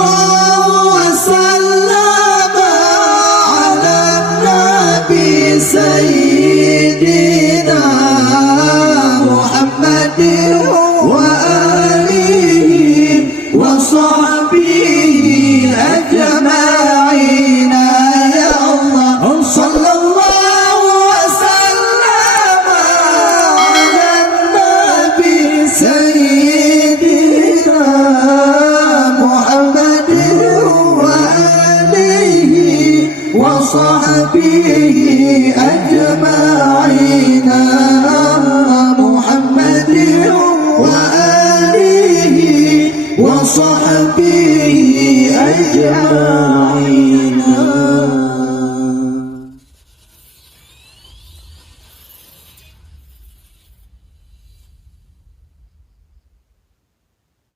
الله وسلم على النبي سيدنا محمد وآله وصحبه أجمعين يا الله صلى الله وسلم على النبي سيدنا محمد وآله وصحبه أجمعين محمد وآله وصحبه أجمعين.